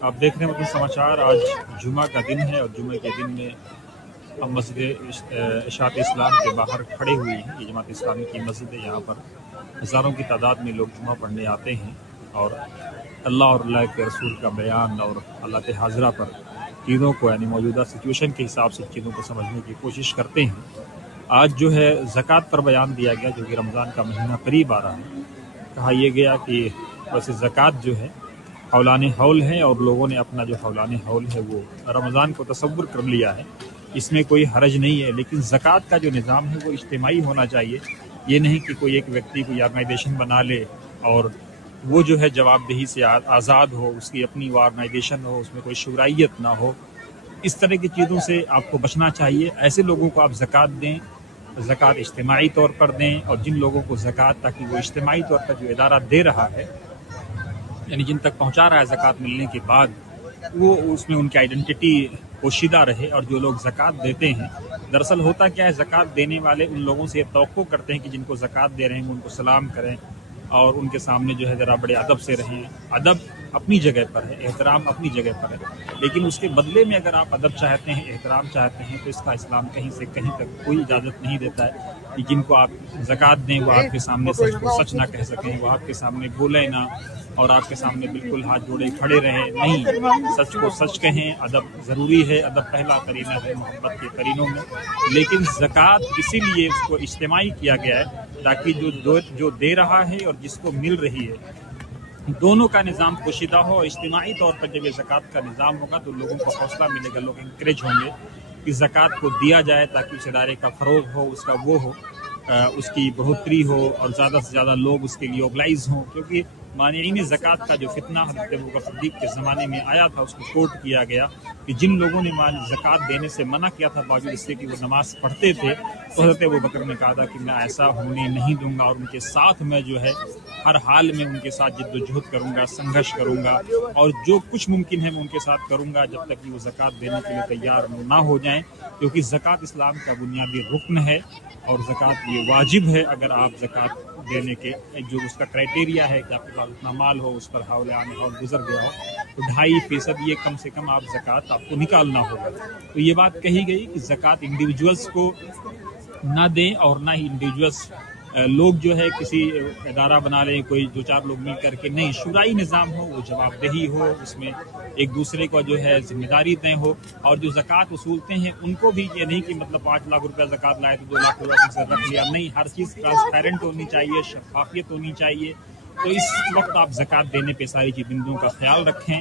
آپ دیکھ رہے ہیں مطلب سماچار. آج جمعہ کا دن ہے اور جمعہ کے دن میں ہم مسجد اشاعت اسلام کے باہر کھڑے ہوئے ہیں. یہ جماعت اسلامی کی مسجد ہے. یہاں پر ہزاروں کی تعداد میں لوگ جمعہ پڑھنے آتے ہیں اور اللہ اور اللہ کے رسول کا بیان اور حالات حاضرہ پر چیزوں کو یعنی موجودہ سچویشن کے حساب سے چیزوں کو سمجھنے کی کوشش کرتے ہیں. آج جو ہے زکوٰۃ پر بیان دیا گیا جو کہ رمضان کا مہینہ قریب آ رہا ہے. کہا یہ گیا کہ ویسے زکوٰۃ جو ہے حولان حول ہے اور لوگوں نے اپنا جو حولان حول ہے وہ رمضان کو تصور کر لیا ہے. اس میں کوئی حرج نہیں ہے، لیکن زکوٰۃ کا جو نظام ہے وہ اجتماعی ہونا چاہیے. یہ نہیں کہ کوئی ایک ویکتی کوئی آرگنائزیشن بنا لے اور وہ جو ہے جواب دہی سے آزاد ہو، اس کی اپنی وہ آرگنائزیشن ہو، اس میں کوئی شرعیت نہ ہو. اس طرح کی چیزوں سے آپ کو بچنا چاہیے. ایسے لوگوں کو آپ زکوٰۃ دیں، زکوٰۃ اجتماعی طور پر دیں. اور جن لوگوں کو زکوٰۃ تاکہ وہ اجتماعی طور پر جو ادارہ دے رہا ہے یعنی جن تک پہنچا رہا ہے زکوٰۃ ملنے کے بعد، وہ اس میں ان کی آئیڈینٹی پوشیدہ رہے. اور جو لوگ زکوٰۃ دیتے ہیں، دراصل ہوتا کیا ہے، زکوٰۃ دینے والے ان لوگوں سے یہ توقع کرتے ہیں کہ جن کو زکوٰۃ دے رہے ہیں ان کو سلام کریں اور ان کے سامنے جو ہے ذرا بڑے ادب سے رہیں. ادب اپنی جگہ پر ہے، احترام اپنی جگہ پر ہے، لیکن اس کے بدلے میں اگر آپ ادب چاہتے ہیں، احترام چاہتے ہیں، تو اس کا اسلام کہیں سے کہیں تک کوئی اجازت نہیں دیتا ہے کہ جن کو آپ زکوٰۃ دیں وہ آپ کے سامنے سچ کو سچ نہ کہہ سکیں، وہ آپ کے سامنے بولیں نہ اور آپ کے سامنے بالکل ہاتھ جوڑے کھڑے رہیں. نہیں، سچ کو سچ کہیں. ادب ضروری ہے، ادب پہلا قرینہ ہے محبت کے قرینوں میں. لیکن زکوٰۃ اسی لیے اس کو اجتماعی کیا گیا ہے تاکہ جو دے رہا ہے اور جس کو مل رہی ہے دونوں کا نظام پوشیدہ ہو. اور اجتماعی طور پر جب یہ زکوٰۃ کا نظام ہوگا تو لوگوں کو حوصلہ ملے گا، لوگ انکریج ہوں گے کہ زکوٰۃ کو دیا جائے تاکہ اس ادارے کا فروغ ہو، اس کا وہ ہو، اس کی بڑھوتری ہو اور زیادہ سے زیادہ لوگ اس کے لیے آرگنائز ہوں. کیونکہ مانعین زکوٰۃ کا جو فتنہ حضرت ابوبکر صدیق کے زمانے میں آیا تھا اس کو کوٹ کیا گیا کہ جن لوگوں نے زکوٰۃ دینے سے منع کیا تھا باوجود اس سے کہ وہ نماز پڑھتے تھے، تو حضرت ابوبکر نے کہا تھا کہ میں ایسا ہونے نہیں دوں گا اور ان کے ساتھ میں جو ہے ہر حال میں ان کے ساتھ جد و جہد کروں گا، سنگھرش کروں گا اور جو کچھ ممکن ہے میں ان کے ساتھ کروں گا جب تک کہ وہ زکوٰۃ دینے کے لیے تیار نہ ہو جائیں. کیونکہ زکوٰۃ اسلام کا بنیادی رکن ہے اور زکوٰۃ یہ واجب ہے. اگر آپ زکوٰۃ دینے کے جو اس کا کرائٹیریا ہے کہ آپ کے پاس اتنا مال ہو، اس پر حولان حول گزر گیا ہو، تو 2.5% یہ کم سے کم آپ زکوٰۃ آپ کو نکالنا ہوگا. تو یہ بات کہی گئی کہ زکوٰۃ انڈیویجولس کو نہ دیں اور نہ ہی انڈیویجولس لوگ جو ہے کسی ادارہ بنا لیں، کوئی 2-4 لوگ مل کر کے. نہیں، شرعی نظام ہو، وہ جواب دہی ہو، اس میں ایک دوسرے کو جو ہے ذمہ داری طے ہو. اور جو زکوٰۃ وصولتے ہیں ان کو بھی یہ نہیں کہ مطلب 5 لاکھ روپیہ زکوٰۃ لائے تو 2 لاکھ روپیہ سے رکھ لیا. نہیں، ہر چیز ٹرانسپیرنٹ ہونی چاہیے، شفافیت ہونی چاہیے. تو اس وقت آپ زکوٰۃ دینے پہ ساری چیزوں کا خیال رکھیں.